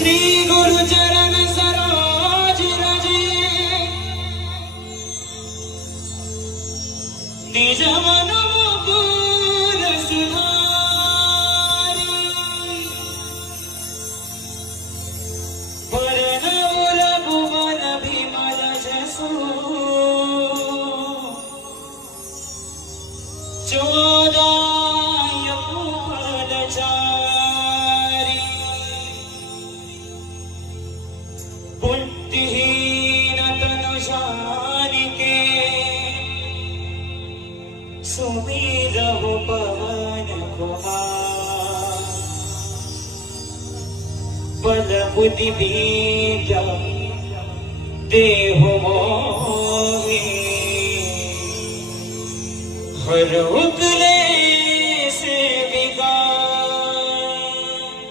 श्री गुरु चरण सरोज रजे निज मन मुकुर सुधारी वरण रघुवर विमल जसु चोदाय कुफल चारी बुद्धिहीन तनु जानिके सुमिरहु पवन कुमार बल बुद्धि विद्या देहु मोहि हर उगले